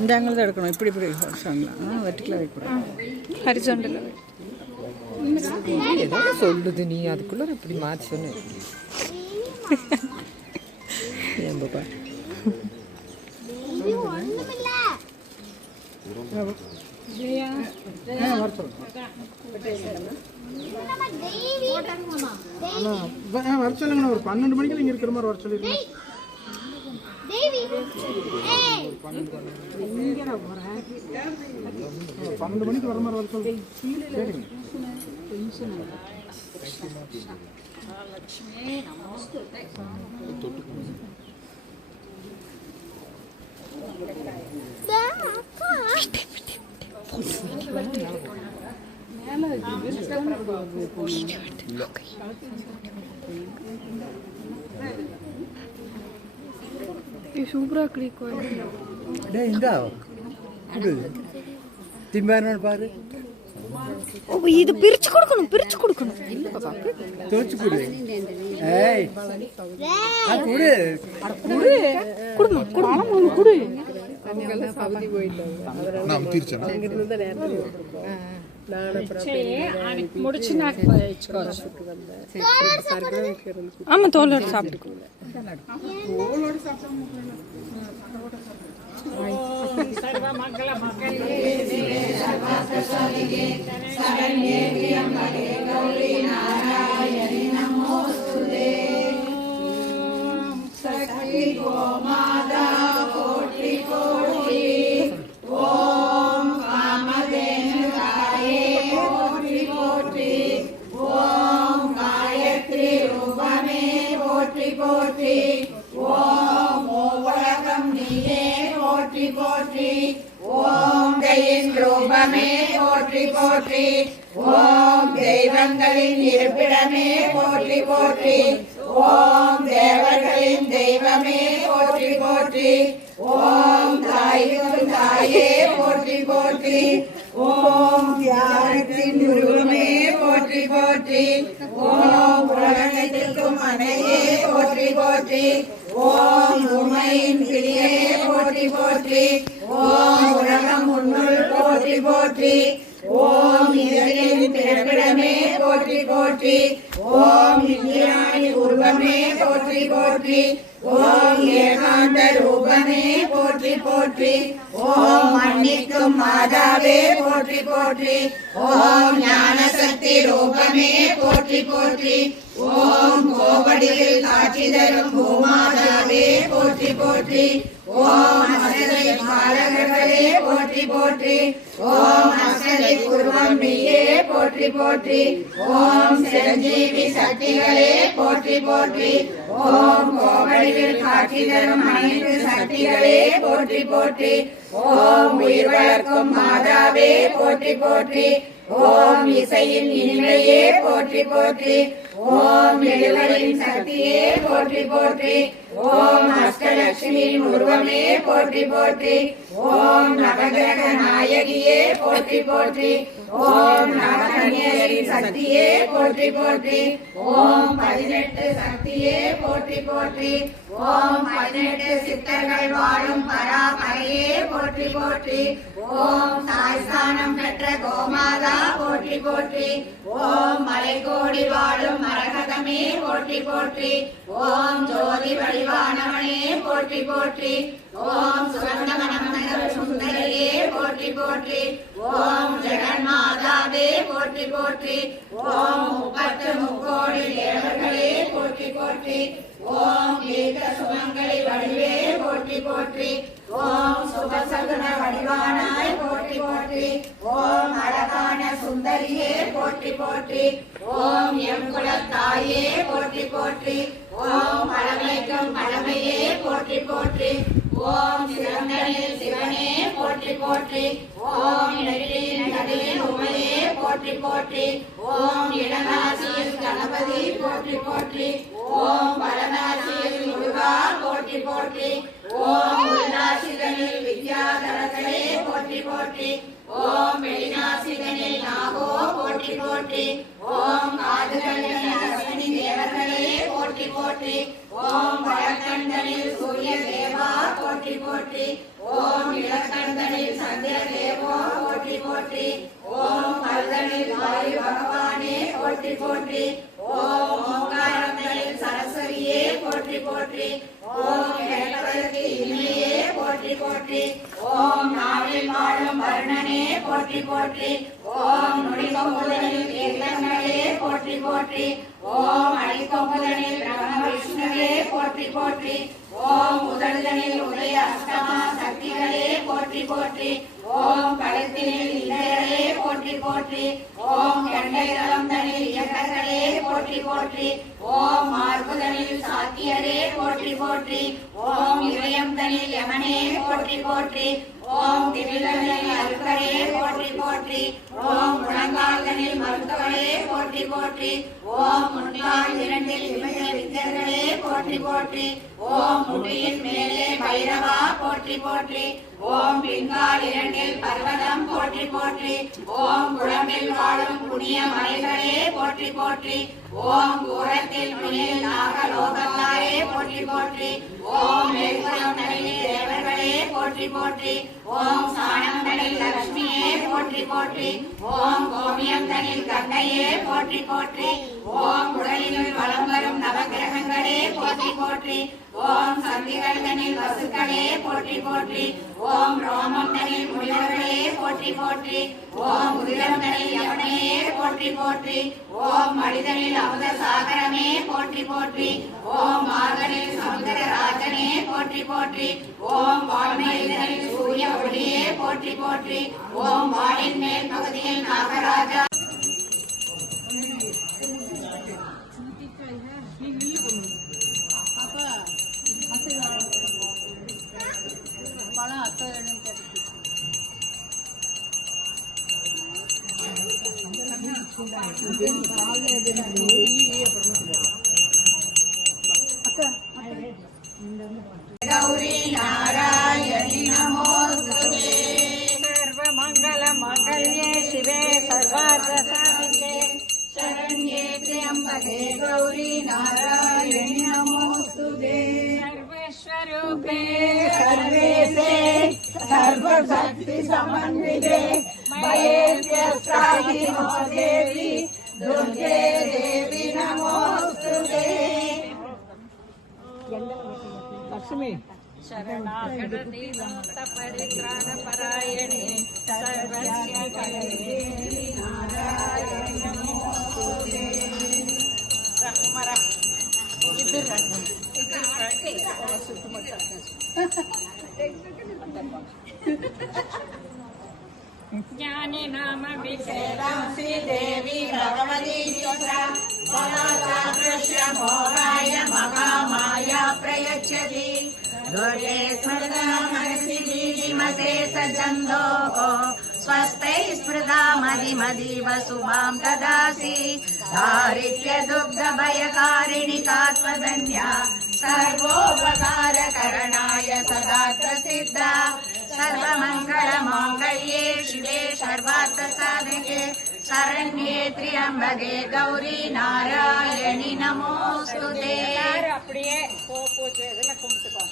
இந்த ஆங்கிள் தான் எடுக்கணும். இப்படி இப்படி வச்சாங்களா? வெர்டிக்கலாக வைக்கக்கூடாது, ஹரிசாண்டலில். ஏதோ சொல்லுது, நீ அதுக்குள்ளே இப்படி மாற்றி சொன்ன. ஏன் பாப்பா வர சொல்லுங்கண்ணா. ஒரு 12 மணிக்கு நீங்கள் இருக்கிற மாதிரி வர சொல்லிருக்கேன். 12 மணிக்கு வர மாதிரி வர சொல்லு. சூப்பரா கிளிக் பாரு. இது பிரிச்சு கொடுக்கணும், பிரிச்சு கொடுக்கணும். தோச்சு கொடு. ஏய் குடு குடு குடுமா குடு குடு. நான் தீர்ச்சேன். முடிச்சு ஆமா தோலோட சாப்பிட்டு ரூபமே போற்றி போற்றி. ஓம் தெய்வங்களின் இருப்பிடமே போற்றி போற்றி. ஓம் தேவர்களின் தெய்வமே போற்றி போற்றி. ஓம் தாய்க்கும் தாயே போற்றி போற்றி. ஓம் தியாகத்தின் உருவமே போற்றி போற்றி. ஓம் உலகத்திற்கும் அன்னையே போற்றி போற்றி. ஓம் உமையின் பிரியே போற்றி போற்றி. ஓம் உலகம் உன்னுள் போற்றி போற்றி. ஓம் இதழின் பிறப்பிடமே போற்றி போற்றி. ஓம் இந்திராணி உருவமே போற்றி போற்றி. ஓம் ஏகாந்த ரூபமே போற்றி போற்றி. ஓம் மன்னிக்கும் மாதாவே போற்றி போற்றி. ஓம் ஞானசக்தி ரூபமே போற்றி போற்றி. ஓம் கோவடியில் காட்சி தரும் பூமாதாவே போற்றி போற்றி. ஓம் அசலை பாலகர்களே போற்றி போற்றி. ஓம் அசலை உருவம் நீயே போற்றி போற்றி. ஓம் சிரஞ்சீவி சக்திகளே போற்றி போற்றி. ஓம் கோவடியில் காட்சி தரும் அனைத்து சக்திகளே போற்றி போற்றி. ஓம் உயிர் வளர்க்கும் மாதாவே போற்றி போற்றி. ஓம் இசையின் இனிமையே போற்றி போற்றி. ஓம் எழுவரின் சக்தியே போற்றி போற்றி. ஓம் அஷ்டலட்சுமியின் உருவமே போற்றி போற்றி. ஓம் நவகிரக நாயகியே போற்றி போற்றி. ஓம் நவகன்யரின் சக்தியே போற்றி போற்றி. ஓம் 18 சக்தியே போற்றி போற்றி. ஓம் 18 சித்தர்கள் வாழும் பராபரையே போற்றி போற்றி. ஓம் தாய்ஸ்தானம் பெற்ற கோமாதா போற்றி போற்றி. ஓம் மலைக்கோடி வாழும் மரகதமே போற்றி போற்றி. ஓம் ஜோதி வடிவானவனே போற்றி போற்றி. ஓம் சுகந்தமனமனகர சுந்தரியே போற்றி போற்றி. ஓம் ஜெகன்மாதாவே போற்றி போற்றி. ஓம் 30 முக்கோடி தேவர்களே போற்றி போற்றி. ஓம் ஏக சுமங்கலி வடிவே போற்றி போற்றி. ஓம் சுபசகுன வடிவானாய் போற்றி போற்றி. ஓம் அழகான சுந்தரியே போற்றி போற்றி. ஓம் எங்குலத்தாயே போற்றி போற்றி. ஓம் பழமைக்கும் பழமையே போற்றி போற்றி. ஓம் சிவனில் சிவனே போற்றி போற்றி. ஓம் நெற்றியின் நடுவில் உமையே போற்றி போற்றி. ஓம் இடநாசியில் கணபதி போற்றி போற்றி. ஓம் வடநாசியில் முருகா போற்றி போற்றி. ஓம் உள்நாசிதனில் வித்யாதரர்களே போற்றி போற்றி. ஓம் வெளிநாசிதனில் நாகோ போற்றி போற்றி. ஓம் காதுகளில் அஸ்வினி தேவர்களே போற்றி போற்றி. ஓம் வடக்கண்டனில் சூரிய தேவா போற்றி போற்றி போற்றி ஓம் இலக்கண்டனில் சந்திர தேவோ போற்றி போற்றி ஓம் மருதனில் வாயு பகவானே போற்றி போற்றி ஓம் ஓங்காரங்களில் சரஸ்வதியே போற்றி போற்றி ஓம் கேட்பதற்கு இனிமையே போற்றி போற்றி ஓம் நாவில் வாழும் வருணனே போற்றி போற்றி ஓம் நுடிகொம்புதனில் கீர்த்தங்களே போற்றி போற்றி ஓம் அடிக்கொம்புதனில் பிரம்ம விஷ்ணுவே போற்றி போற்றி ஓம் உதடுதனில் உதய அஷ்டமா சக்திகளே போற்றி போற்றி ஓம் கழுத்தினில் இளையரே போற்றி போற்றி ஓம் கண்டை தனில் இயக்கங்களே போற்றி போற்றி ஓம் மார்புதனில் சாத்தியரே போற்றி போற்றி ஓம் இதயம் தனில் யமனே போற்றி போற்றி ஓம் திரிதனில் அருக்கரே போற்றி போற்றி ஓம் முழங்கால்தனில் மருத்துவரே போற்றி போற்றி ஓம் முன்கால் இரண்டில் இமய வித்தர்களே போற்றி போற்றி ஓம் முடியின் மேலே பைரவா போற்றி போற்றி ஓம் பின்கால் இரண்டில் பர்வதம் போற்றி போற்றி ஓம் குழம்பில் வாழும் புண்ணிய மலைகளே போற்றி போற்றி ஓம் கூரத்தில் மேல் நாகலோகத்தாரே போற்றி போற்றி ஓம் மேல்புறம் தனில் தேவர்களே போற்றி போற்றி ஓம் சாணம் தனில் லட்சுமியே போற்றி போற்றி ஓம் கோமியம் தனில் கங்கையே போற்றி போற்றி ஓம் உடலினுள் வலம் வரும் நவகிரகங்களே போற்றி போற்றி ஓம் சந்திகள் தனில் வசுக்களே போற்றி போற்றி ஓம் ரோமம் தனில் முனிவர்களே போற்றி போற்றி ஓம் உதிரம் தனில் யமுனையே போற்றி போற்றி ஓம் மனிதனில் அமுத சாகரமே போற்றி போற்றி ஓம் மார்கனில் சமுதர ராஜனே போற்றி போற்றி ஓம் வான்மயிலில் சூரிய ஒளியே போற்றி போற்றி ஓம் வானின் மேல் பகுதியில் நாகராஜா गौरी नारायणी नमोस्तुते सर्वमंगल मांगल्ये शिवे सर्वार्थसाधिके शरण्ये त्र्यंबके गौरी नारायणी नमोस्तुते सर्वस्वरूपे सर्वेशे सर्वशक्ति समन्विते मयेभ्यस्त्राहि नो देवी दुर्गे देवी नमोस्तुते शरणागति नमस्त परित्राण परायणे सर्वस्य कले नारायणी नमोस्तुते ज्ञानी नाम विषेदांसि देवी भगवती दृश्य मोहाय महामाया प्रयच्छति दुर्गे स्मृता मनसि बीजिमते सजन्दोः स्वस्ते स्मृता मदिमदीव शुभां ददासि दारिद्र्य दुग्ध भयकारिणि कात्वधन्या सर्वोपकारकरणाय सदा प्रसिद्धा सर्वमङ्गलमाङ्गल्ये शिवे सर्वार्थसाधके शरण्ये त्र्यंबके गौरी नारायणी नमोस्तुते அப்படியே பூஜை இதெல்லாம் கும்பிட்டுக்கோ